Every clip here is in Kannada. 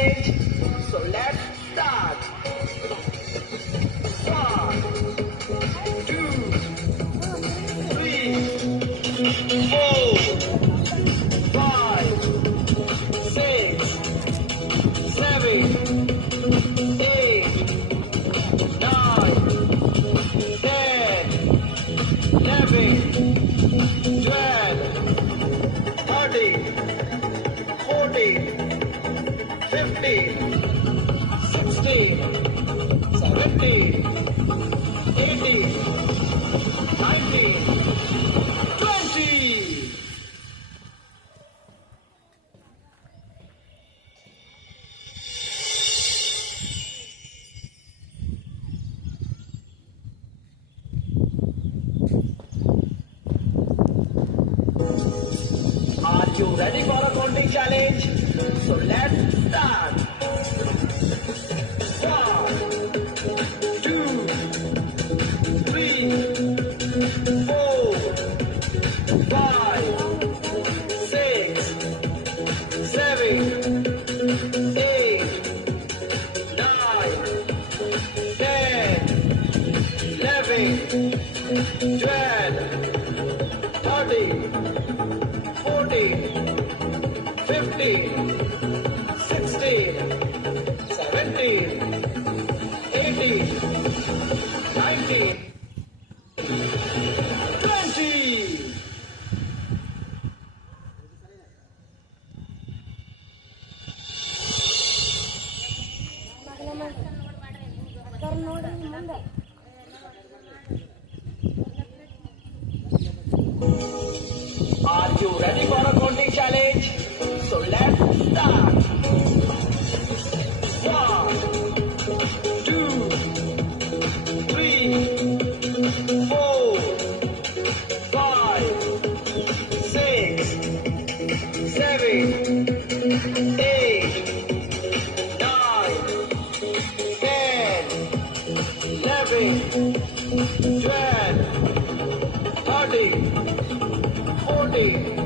challenge. So let's start. 1, 2, 3, 4, 5, 6, 7, 8, 9, 10, 11, 12, 13, 14, 15, 16, 17, 18, 19, 20. Are you ready for a counting challenge? So let's start. 1, 2, 3, 4, 5, 6, 7, 8, 9, 10, 11, 12, 13, 14, 15, 16, 17, 18, 19, 20. Are you ready for a counting challenge? So let's start. 1, 2, 3, 4, 5, 6, 7, 8, 9, 10, 11, 12, 13, 14,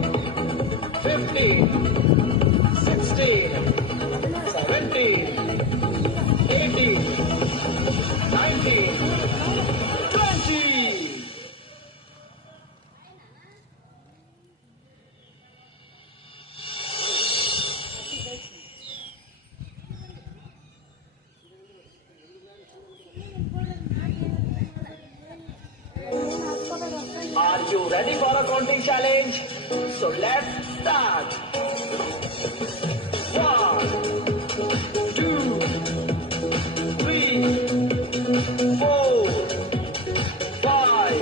15, 16, 17, 18, 19, 20. Are you ready for a counting challenge? So let's start. 1, 2, 3, 4, 5,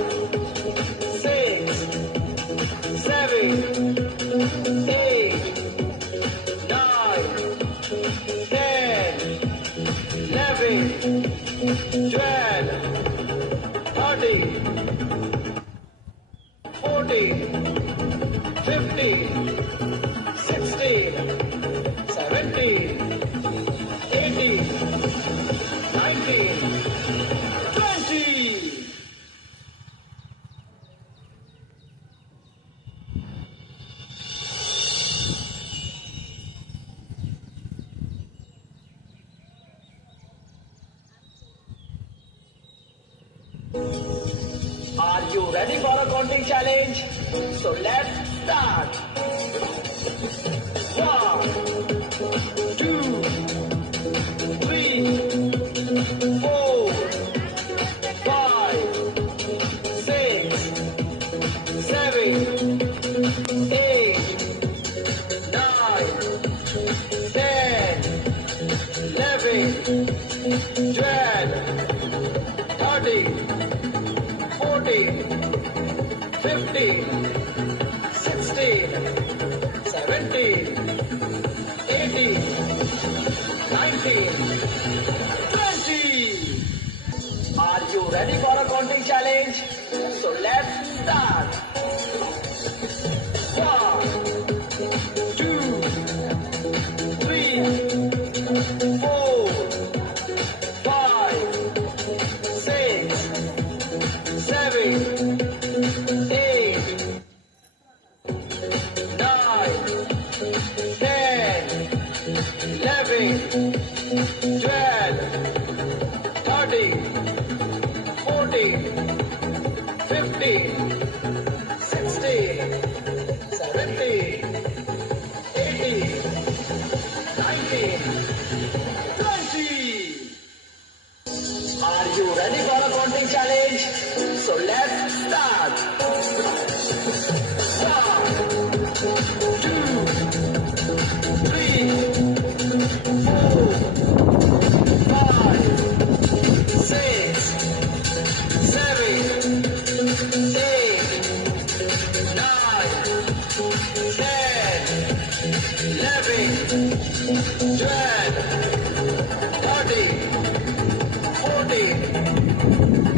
6, 7, 8, 9, 10, 11, 12, 13, 14, 15, 16, 17, 18, 19, 20. Are you ready for a counting challenge? So let's start. 1, 2, 3, 4, 5, 6, 7, 8, 9, 10, 11, 12, 13, 14, 15, 16, 17, 18, 19, 20. Are you ready for a counting challenge? So let's start. 1, 2, 3, 4, 5, 6, 7, 8, 9, 10, 11, 12, 13, 14, 15, 16, 17, 18, 19, 20. Are you ready for a counting challenge? So let's start. 1, 2, 3, 4, 5, 6, 7, 8, 9, 10, 11, 12, 13, 14,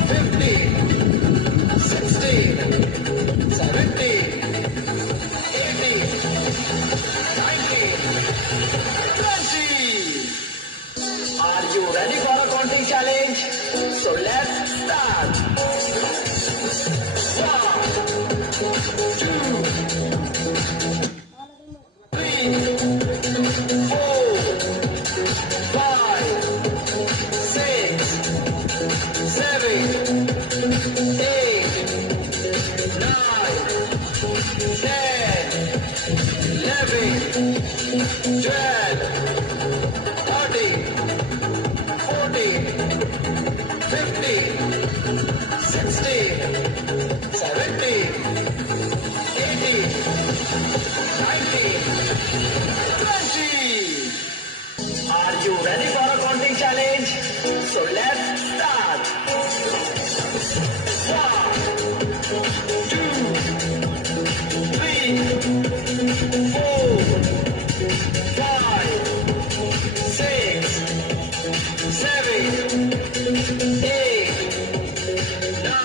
15, 16, 17, 18, 19, 20. Are you ready for a counting challenge? So let's start. 1, 2, 3, 4, 5, 6, 7, 8, 9, 10, 11, 12, 13, 14, 15, 16, 17, 18, 19, 20. Are you ready for a counting challenge? So let's start. 1, 2, 3, 4, 5, 6, 7, 8, 9,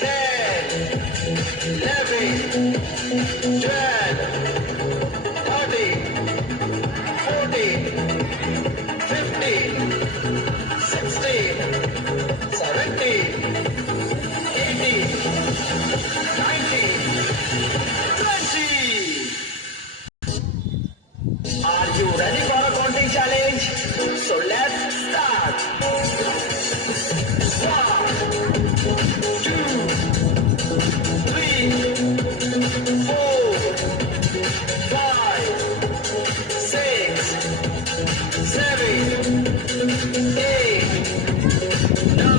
10, 11, 12, 13, 14, 15, 16, 17, 18, 19, 20. Are you ready for a counting challenge? So let's start. 1, 2, 3, 4, 5, 6, 7, 8, 9,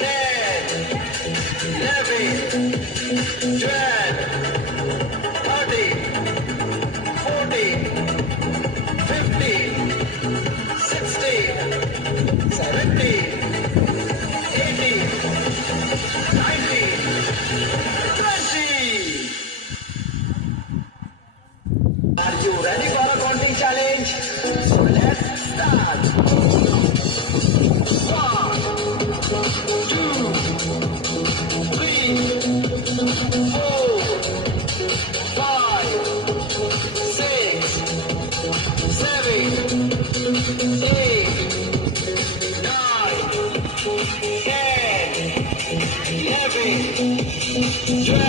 10, 11, 12, 13, 14, 15, 16, 17, 18, 19, 20. Are you ready for a counting challenge? So let's start. 1, 2, 3, 4, 5, 6, 7, 8, 9, 10, 11, 12,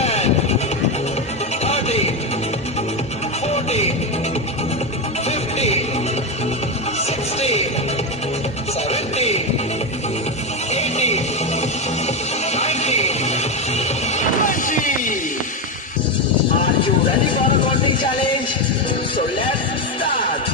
13, 14, 15, 16, 17, 18, 19, 20. Are you ready for a counting challenge? So let's start.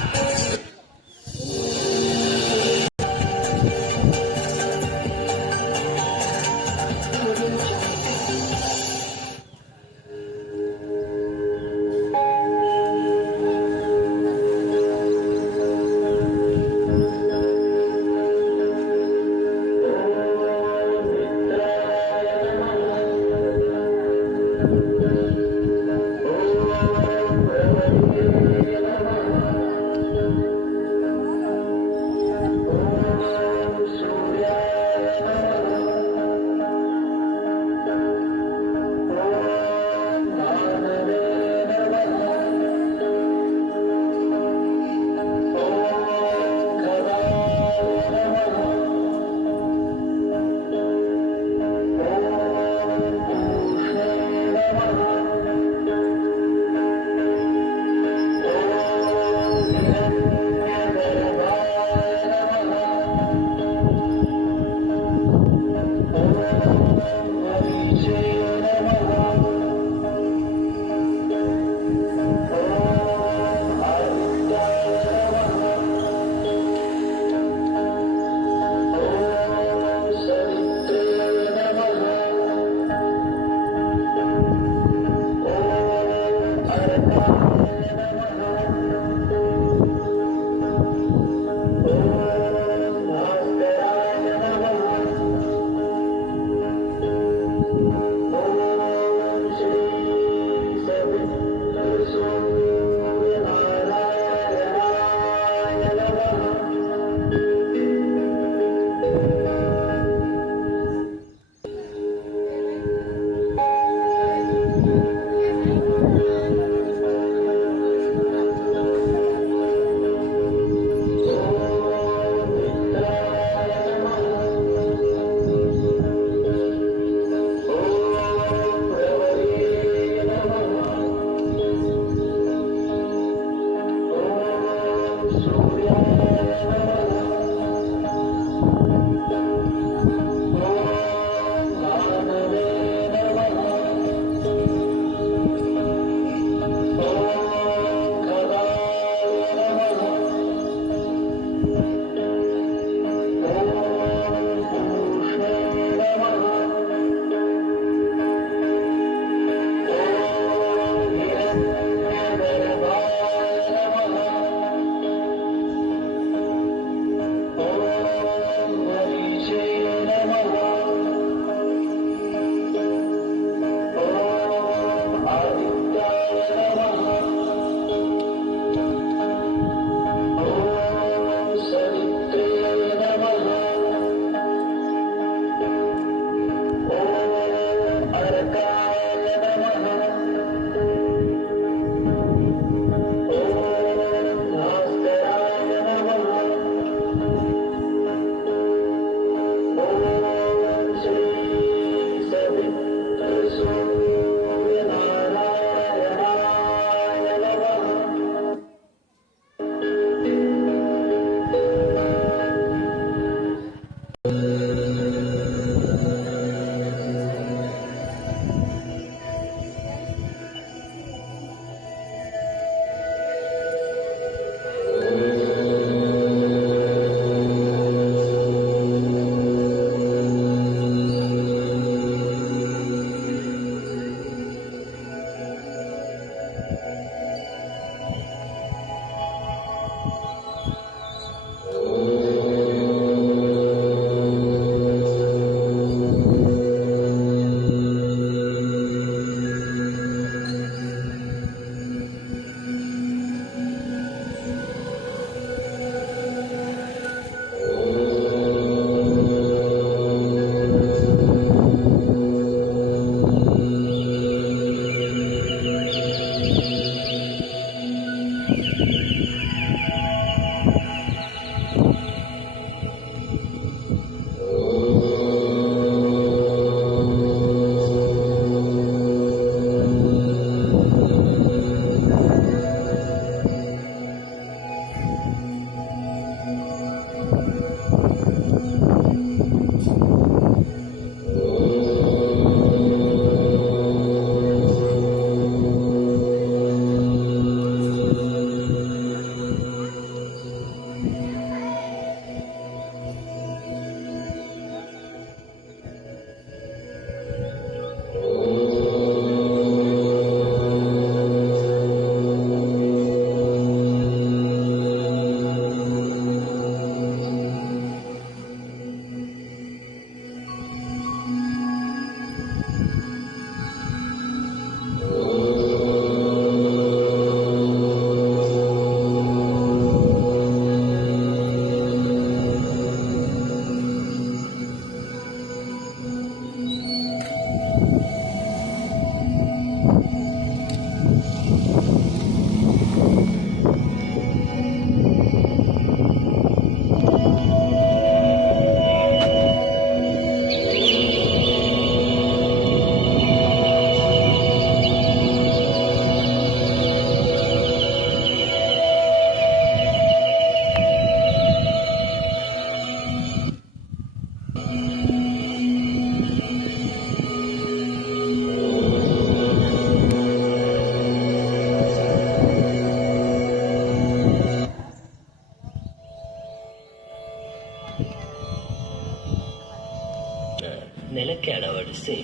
ನೆಲಕ್ಕೆ ಅಳವಡಿಸಿ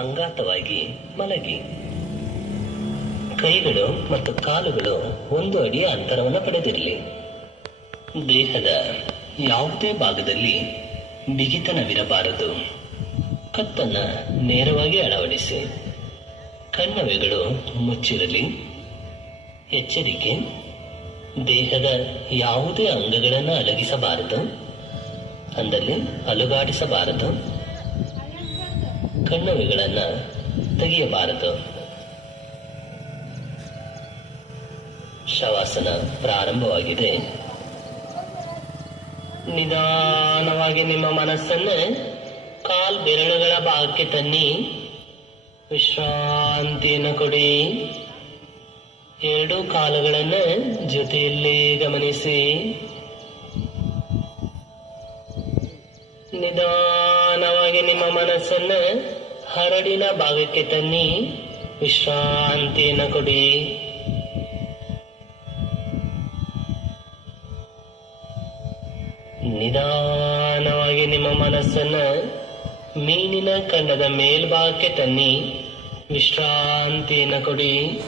ಅಂಗಾತವಾಗಿ ಮಲಗಿ. ಕೈಗಳು ಮತ್ತು ಕಾಲುಗಳು 1 ಅಡಿಯ ಅಂತರವನ್ನು ಪಡೆದಿರಲಿ. ದೇಹದ ಯಾವುದೇ ಭಾಗದಲ್ಲಿ ಬಿಗಿತನವಿರಬಾರದು. ಕತ್ತನ್ನ ನೇರವಾಗಿ ಅಳವಡಿಸಿ. ಕಣ್ಣವೆಗಳು ಮುಚ್ಚಿರಲಿ. ಎಚ್ಚರಿಕೆ: ದೇಹದ ಯಾವುದೇ ಅಂಗಗಳನ್ನು ಅಲಗಿಸಬಾರದು, ಅಂದಲ್ಲಿ ಅಲುಗಾಡಿಸಬಾರದು. ಕಣ್ಣುಗಳನ್ನು ತೆಗೆಯಬಾರದು. ಶವಾಸನ ಪ್ರಾರಂಭವಾಗಿದೆ. ನಿಧಾನವಾಗಿ ನಿಮ್ಮ ಮನಸ್ಸನ್ನು ಕಾಲ್ ಬೆರಳುಗಳ ಭಾಗಕ್ಕೆ ತನ್ನಿ. ವಿಶ್ರಾಂತಿಯನ್ನು ಕೊಡಿ. ಎರಡೂ ಕಾಲುಗಳನ್ನು ಜೊತೆಯಲ್ಲಿ ಗಮನಿಸಿ. ನಿಧಾನವಾಗಿ ನಿಮ್ಮ ಮನಸ್ಸನ್ನು ಹರಡಿನ ಭಾಗಕ್ಕೆ ತನ್ನಿ ವಿಶ್ರಾಂತಿಯನ್ನು ಕೊಡಿ. ನಿಧಾನವಾಗಿ ನಿಮ್ಮ ಮನಸ್ಸನ್ನು ಮೀನಿನ ಕಣ್ಣದ ಮೇಲ್ಭಾಗಕ್ಕೆ ತನ್ನಿ ವಿಶ್ರಾಂತಿಯನ್ನು ಕೊಡಿ.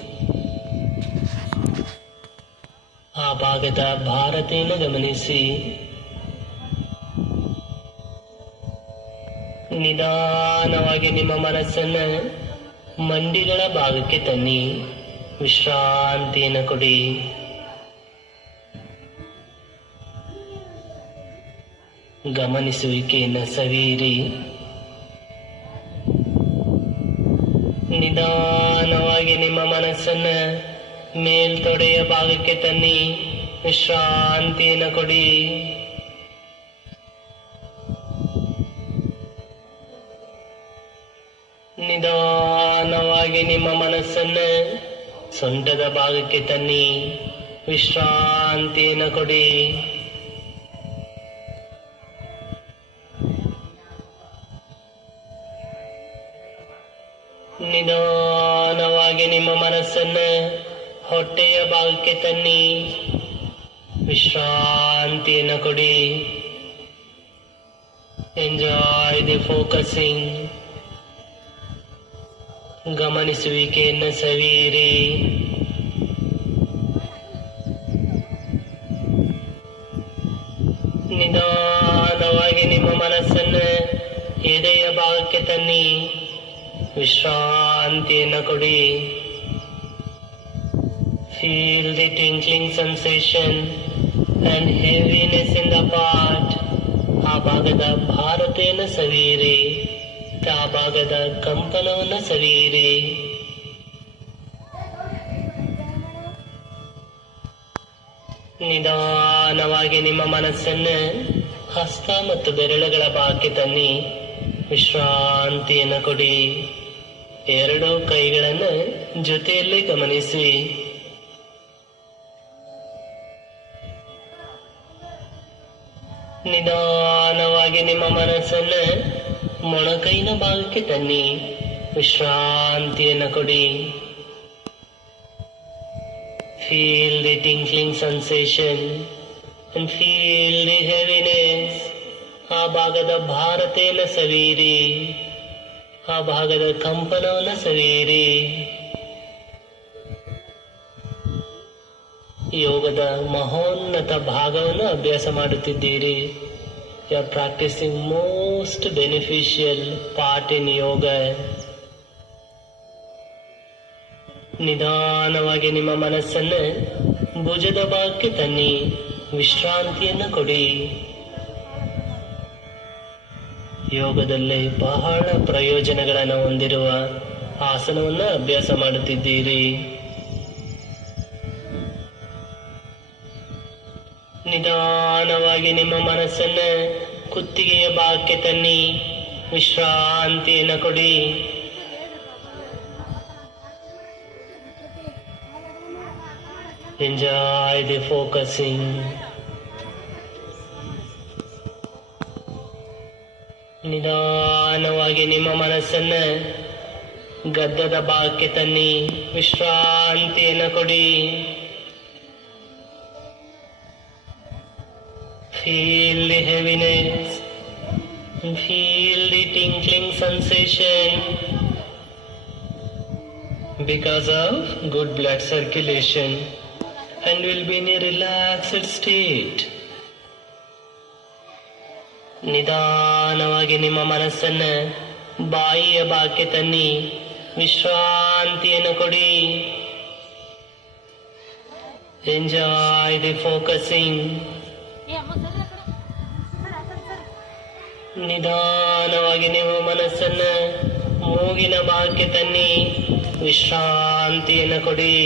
ಆ ಭಾಗದ ಭಾರತೆಯನ್ನು ಗಮನಿಸಿ. ನಿಧಾನವಾಗಿ ನಿಮ್ಮ ಮನಸ್ಸನ್ನು ಮಂಡಿಗಳ ಭಾಗಕ್ಕೆ ತನ್ನಿ ವಿಶ್ರಾಂತಿಯನ್ನು ಕೊಡಿ. ಗಮನಿಸುವಿಕೆಯನ್ನು ಸವಿಯಿರಿ. ನಿಧಾನವಾಗಿ ನಿಮ್ಮ ಮನಸ್ಸನ್ನು ಮೇಲ್ತೊಡೆಯ ಭಾಗಕ್ಕೆ ತನ್ನಿ ವಿಶ್ರಾಂತಿಯನ್ನು ಕೊಡಿ. ನಿಧಾನವಾಗಿ ನಿಮ್ಮ ಮನಸ್ಸನ್ನು ಸೊಂಟದ ಭಾಗಕ್ಕೆ ತನ್ನಿ ವಿಶ್ರಾಂತಿಯನ್ನು ಕೊಡಿ. ನಿಧಾನವಾಗಿ ನಿಮ್ಮ ಮನಸ್ಸನ್ನು ಹೊಟ್ಟೆಯ ಭಾಗಕ್ಕೆ ತನ್ನಿ ವಿಶ್ರಾಂತಿಯನ್ನು ಕೊಡಿ. Enjoy the focusing. ಗಮನಿಸುವಿಕೆಯನ್ನು ಸವಿಯಿರಿ. ನಿಧಾನವಾಗಿ ನಿಮ್ಮ ಮನಸ್ಸನ್ನು ಎದೆಯ ಭಾಗಕ್ಕೆ ತನ್ನಿ ವಿಶ್ರಾಂತಿಯನ್ನು ಕೊಡಿ. Feel the tingling sensation and heaviness in the part. ಆ ಭಾಗದ ಭಾರತೆಯನ್ನು ಸವಿಯಿರಿ. ಆ ಭಾಗದ ಕಂಪನವನ್ನು ಸವಿಯಿರಿ. ನಿಧಾನವಾಗಿ ನಿಮ್ಮ ಮನಸ್ಸನ್ನು ಹಸ್ತ ಮತ್ತು ಬೆರಳುಗಳ ಭಾಗಕ್ಕೆ ತನ್ನಿ ವಿಶ್ರಾಂತಿಯನ್ನು ಕೊಡಿ. ಎರಡೂ ಕೈಗಳನ್ನು ಜೊತೆಯಲ್ಲಿ ಗಮನಿಸಿ. ನಿಧಾನವಾಗಿ ನಿಮ್ಮ ಮನಸ್ಸನ್ನು ಮೊಣಕೈನ ಭಾಗಕ್ಕೆ ತನ್ನಿ ವಿಶ್ರಾಂತಿಯನ್ನು ಕೊಡಿ. Feel the tinkling sensation and feel the heaviness. ಆ ಭಾಗದ ಭಾರತೆಯನ್ನು ಸವಿಯಿರಿ. ಆ ಭಾಗದ ಕಂಪನವನ್ನು ಸವಿಯಿರಿ. ಯೋಗದ ಮಹೋನ್ನತ ಭಾಗವನ್ನು ಅಭ್ಯಾಸ ಮಾಡುತ್ತಿದ್ದೀರಿ. You are practising most beneficial part in yoga. ನಿಧಾನವಾಗಿ ನಿಮ್ಮ ಮನಸ್ಸನ್ನು ಭುಜದ ಭಾಗಕ್ಕೆ ತನ್ನಿ ವಿಶ್ರಾಂತಿಯನ್ನು ಕೊಡಿ. ಯೋಗದಲ್ಲಿ ಬಹಳ ಪ್ರಯೋಜನಗಳನ್ನು ಹೊಂದಿರುವ ಆಸನವನ್ನು ಅಭ್ಯಾಸ ಮಾಡುತ್ತಿದ್ದೀರಿ. ನಿಧಾನವಾಗಿ ನಿಮ್ಮ ಮನಸ್ಸನ್ನು ಕುತ್ತಿಗೆಯ ಭಾಗಕ್ಕೆ ತನ್ನಿ ವಿಶ್ರಾಂತಿಯನ್ನು ಕೊಡಿ. Enjoy the focusing. ನಿಧಾನವಾಗಿ ನಿಮ್ಮ ಮನಸ್ಸನ್ನು ಗದ್ದದ ಭಾಗಕ್ಕೆ ತನ್ನಿ ವಿಶ್ರಾಂತಿಯನ್ನು ಕೊಡಿ. Feel the heaviness and feel the tingling sensation. Because of good blood circulation, and will be in a relaxed state. ನಿಧಾನವಾಗಿ ನಿಮ್ಮ ಮನಸ್ಸನ್ನು ಬಾಯಿಯ ಭಾಗಕ್ಕೆ ತನ್ನಿ ವಿಶ್ರಾಂತಿಯನ್ನು ಕೊಡಿ. Enjoy the focusing. ನಿಧಾನವಾಗಿ ನಿಮ್ಮ ಮನಸ್ಸನ್ನು ಮೂಗಿನ ಭಾಗಕ್ಕೆ ತನ್ನಿ ವಿಶ್ರಾಂತಿಯನ್ನು ಕೊಡಿ.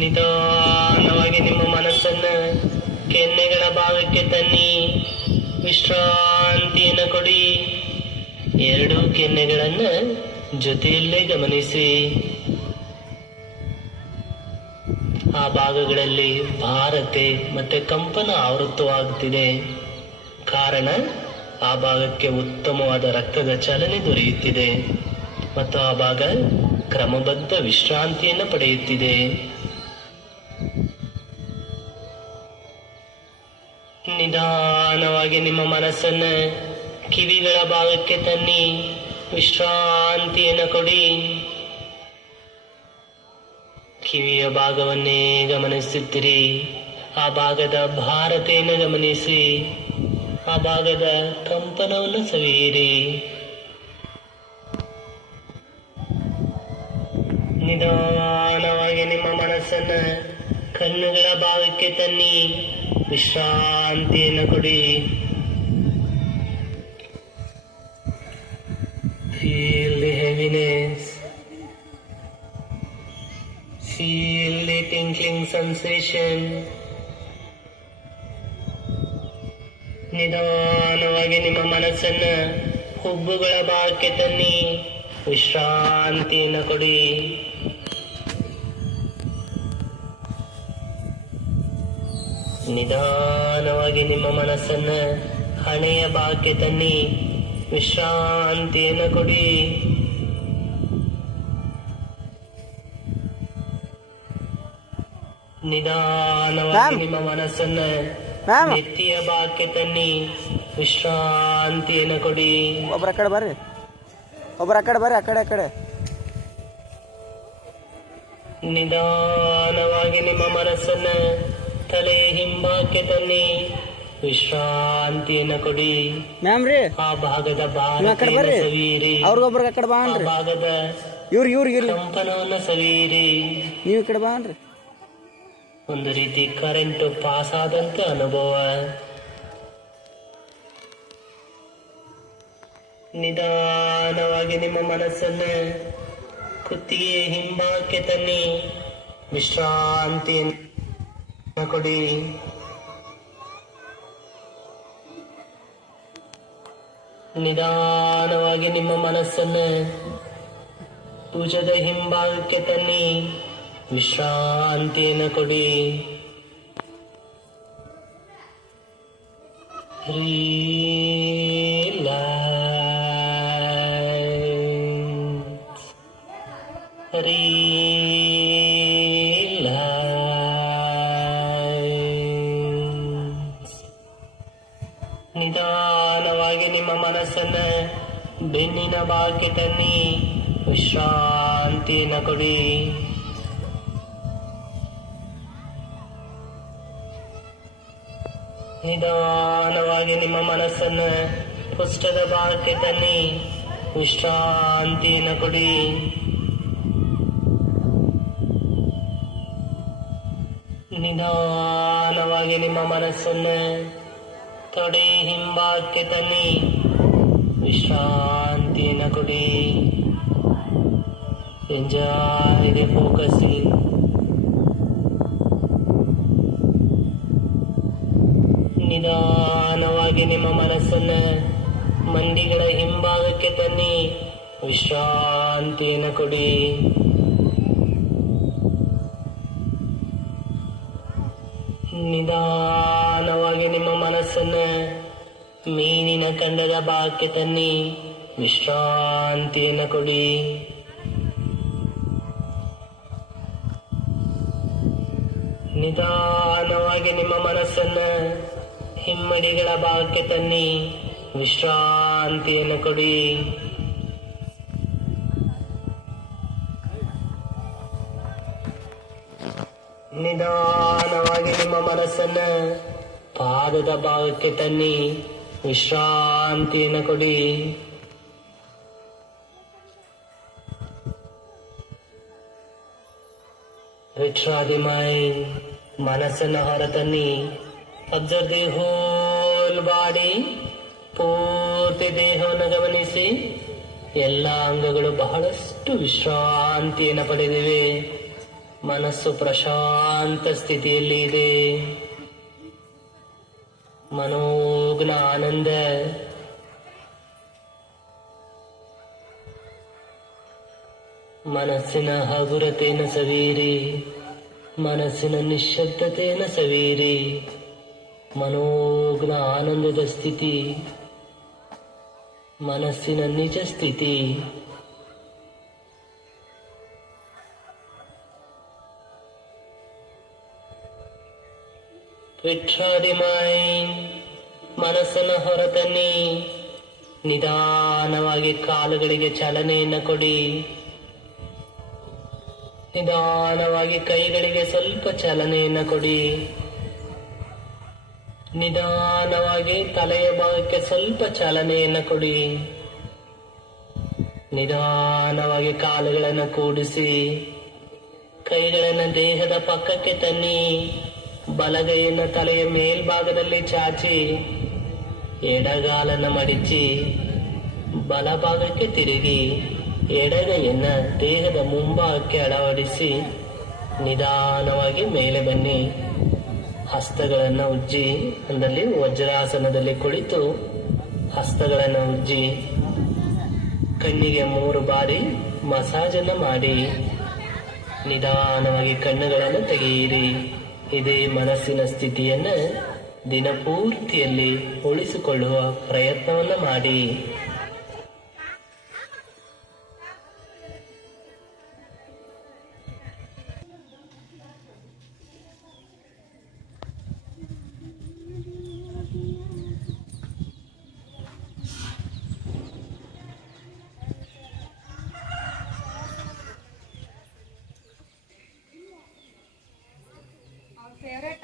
ನಿಧಾನವಾಗಿ ನಿಮ್ಮ ಮನಸ್ಸನ್ನು ಕೆನ್ನೆಗಳ ಭಾಗಕ್ಕೆ ತನ್ನಿ ವಿಶ್ರಾಂತಿಯನ್ನು ಕೊಡಿ. ಎರಡೂ ಕೆನ್ನೆಗಳನ್ನು ಜೊತೆಯಲ್ಲೇ ಗಮನಿಸಿ. ಆ ಭಾಗಗಳಲ್ಲಿ ಭಾರತೆ ಮತ್ತೆ ಕಂಪನ ಆವೃತ್ತವಾಗುತ್ತಿದೆ. ಕಾರಣ ಆ ಭಾಗಕ್ಕೆ ಉತ್ತಮವಾದ ರಕ್ತದ ಚಲನೆ ದೊರೆಯುತ್ತಿದೆ ಮತ್ತು ಆ ಭಾಗ ಕ್ರಮಬದ್ಧ ವಿಶ್ರಾಂತಿಯನ್ನು ಪಡೆಯುತ್ತಿದೆ. ನಿಧಾನವಾಗಿ ನಿಮ್ಮ ಮನಸ್ಸನ್ನು ಕಿವಿಗಳ ಭಾಗಕ್ಕೆ ತನ್ನಿ ವಿಶ್ರಾಂತಿಯನ್ನು ಕೊಡಿ. ಕಿವಿಯ ಭಾಗವನ್ನೇ ಗಮನಿಸುತ್ತಿರಿ. ಆ ಭಾಗದ ಭಾರತೆಯನ್ನು ಗಮನಿಸಿ. ಆ ಭಾಗದ ಕಂಪನವನ್ನು ಸವಿಯಿರಿ. ನಿಧಾನವಾಗಿ ನಿಮ್ಮ ಮನಸ್ಸನ್ನು ಕಣ್ಣುಗಳ ಭಾಗಕ್ಕೆ ತನ್ನಿ ವಿಶ್ರಾಂತಿಯನ್ನು ಕೊಡಿ. Feel the heaviness. Feel the tingling sensation. ನಿಧಾನವಾಗಿ ನಿಮ್ಮ ಮನಸ್ಸನ್ನು ಹುಬ್ಬುಗಳ ಭಾಗಕ್ಕೆ ತನ್ನಿ ವಿಶ್ರಾಂತಿಯನ್ನು ಕೊಡಿ. ನಿಧಾನವಾಗಿ ನಿಮ್ಮ ಮನಸ್ಸನ್ನು ಹಣೆಯ ಭಾಗಕ್ಕೆ ತನ್ನಿ ವಿಶ್ರಾಂತಿಯನ್ನು ಕೊಡಿ. ನಿಧಾನವಾಗಿ ನಿಮ್ಮ ಮನಸ್ಸನ್ನು ನೆತ್ತಿಯ ಭಾಗಕ್ಕೆ ತನ್ನಿ ವಿಶ್ರಾಂತಿಯನ್ನು ಕೊಡಿ. ಒಬ್ಬರ ಕಡೆ ಬರ್ರಿ, ಆ ಕಡೆ. ನಿಧಾನವಾಗಿ ನಿಮ್ಮ ಮನಸ್ಸನ್ನು ತಲೆ ಹಿಂಬಾಕ್ಕೆ ತನ್ನಿ ವಿಶ್ರಾಂತಿಯನ್ನು ಕೊಡಿ. ಆ ಭಾಗದ ಭಾರತೆಯನ್ನು ಸವಿಯಿರಿ. ಆ ಭಾಗದ ಕಂಪನವನ್ನು ಸವಿಯಿರಿ. ನೀವು ಈ ಕಡೆ ಬಾನ್ರಿ. ಒಂದು ರೀತಿ ಕರೆಂಟ್ ಪಾಸ್ ಆದಂತ ಅನುಭವ. ನಿಧಾನವಾಗಿ ನಿಮ್ಮ ಮನಸ್ಸನ್ನು ಕುತ್ತಿಗೆ ಹಿಂಬಾಕ್ಕೆ ತನ್ನಿ ವಿಶ್ರಾಂತಿಯನ್ನು ಕೊಡಿ. ನಿಧಾನವಾಗಿ ನಿಮ್ಮ ಮನಸ್ಸನ್ನು ಭುಜದ ಹಿಂಭಾಗಕ್ಕೆ ತನ್ನಿ ವಿಶ್ರಾಂತಿಯನ್ನು ಕೊಡಿ. ನಿಧಾನವಾಗಿ ನಿಮ್ಮ ಮನಸ್ಸನ್ನು ಬೆನ್ನಿನ ಭಾಗಕ್ಕೆ ತನ್ನಿ ವಿಶ್ರಾಂತಿಯನ್ನು ಕೊಡಿ. ನಿಧಾನವಾಗಿ ನಿಮ್ಮ ಮನಸ್ಸನ್ನು ಪುಷ್ಟದ ಭಾಗಕ್ಕೆ ತನ್ನಿ ವಿಶ್ರಾಂತಿಯನ್ನು ಕೊಡಿ. ನಿಧಾನವಾಗಿ ನಿಮ್ಮ ಮನಸ್ಸನ್ನು ತೊಡೆ ಹಿಂಭಾಗಕ್ಕೆ ತನ್ನಿ ವಿಶ್ರಾಂತಿಯನ್ನು ಕೊಡಿ. Enjoy the focusing. ನಿಧಾನವಾಗಿ ನಿಮ್ಮ ಮನಸ್ಸನ್ನು ಮಂಡಿಗಳ ಹಿಂಭಾಗಕ್ಕೆ ತನ್ನಿ ವಿಶ್ರಾಂತಿಯನ್ನು ಕೊಡಿ. ನಿಧಾನವಾಗಿ ನಿಮ್ಮ ಮನಸ್ಸನ್ನು ಮೀನಿನ ಕಂಡದ ಭಾಗಕ್ಕೆ ತನ್ನಿ ವಿಶ್ರಾಂತಿಯನ್ನು ಕೊಡಿ. ನಿಧಾನವಾಗಿ ನಿಮ್ಮ ಮನಸ್ಸನ್ನು ಹಿಮ್ಮಡಿಗಳ ಭಾಗಕ್ಕೆ ತನ್ನಿ ವಿಶ್ರಾಂತಿಯನ್ನು ಕೊಡಿ. ನಿಧಾನವಾಗಿ ನಿಮ್ಮ ಮನಸ್ಸನ್ನು ಪಾದದ ಭಾಗಕ್ಕೆ ತನ್ನಿ ವಿಶ್ರಾಂತಿಯನ್ನು ಕೊಡಿ. Withdraw the mind. ಮನಸ್ಸನ್ನು ಹೊರತನ್ನಿ. Observe the whole body. ಪೂರ್ತಿ ದೇಹವನ್ನು ಗಮನಿಸಿ. ಎಲ್ಲ ಅಂಗಗಳು ಬಹಳಷ್ಟು ವಿಶ್ರಾಂತಿಯನ್ನು ಪಡೆದಿವೆ. ಮನಸ್ಸು ಪ್ರಶಾಂತ ಸ್ಥಿತಿಯಲ್ಲಿ ಇದೆ. ಮನೋಜ್ಞ ಆನಂದ ಮನಸ್ಸಿನ ಹಗುರತೆಯನ್ನು ಸವೀರಿ, ಮನಸ್ಸಿನ ನಿಶ್ಶಬ್ದತೆಯನ್ನು ಸವೀರಿ. ಮನೋಜ್ಞ ಆನಂದದ ಸ್ಥಿತಿ, ಮನಸ್ಸಿನ ನಿಜ ಸ್ಥಿತಿ. Withdraw the mind. ಮನಸ್ಸನ್ನು ಹೊರತನ್ನಿ. ನಿಧಾನವಾಗಿ ಕಾಲುಗಳಿಗೆ ಚಾಲನೆಯನ್ನು ಕೊಡಿ. ನಿಧಾನವಾಗಿ ಕೈಗಳಿಗೆ ಸ್ವಲ್ಪ ಚಾಲನೆಯನ್ನು ಕೊಡಿ. ನಿಧಾನವಾಗಿ ತಲೆಯ ಭಾಗಕ್ಕೆ ಸ್ವಲ್ಪ ಚಾಲನೆಯನ್ನು ಕೊಡಿ. ನಿಧಾನವಾಗಿ ಕಾಲುಗಳನ್ನು ಕೂಡಿಸಿ ಕೈಗಳನ್ನು ದೇಹದ ಪಕ್ಕಕ್ಕೆ ತನ್ನಿ. ಬಲಗೈಯನ್ನು ತಲೆಯ ಮೇಲ್ಭಾಗದಲ್ಲಿ ಚಾಚಿ ಎಡಗಾಲನ್ನು ಮಡಿಚಿ ಬಲಭಾಗಕ್ಕೆ ತಿರುಗಿ ಎಡಗೈಯನ್ನು ದೇಹದ ಮುಂಭಾಗಕ್ಕೆ ಅಳವಡಿಸಿ ನಿಧಾನವಾಗಿ ಮೇಲೆ ಬನ್ನಿ. ಹಸ್ತಗಳನ್ನು ಉಜ್ಜಿ, ಅಂದರೆ ವಜ್ರಾಸನದಲ್ಲಿ ಕುಳಿತು ಹಸ್ತಗಳನ್ನು ಉಜ್ಜಿ ಕಣ್ಣಿಗೆ 3 ಬಾರಿ ಮಸಾಜನ್ನು ಮಾಡಿ ನಿಧಾನವಾಗಿ ಕಣ್ಣುಗಳನ್ನು ತೆಗೆಯಿರಿ. ಇದೇ ಮನಸ್ಸಿನ ಸ್ಥಿತಿಯನ್ನು ದಿನಪೂರ್ತಿಯಲ್ಲಿ ಉಳಿಸಿಕೊಳ್ಳುವ ಪ್ರಯತ್ನವನ್ನು ಮಾಡಿ. Favorite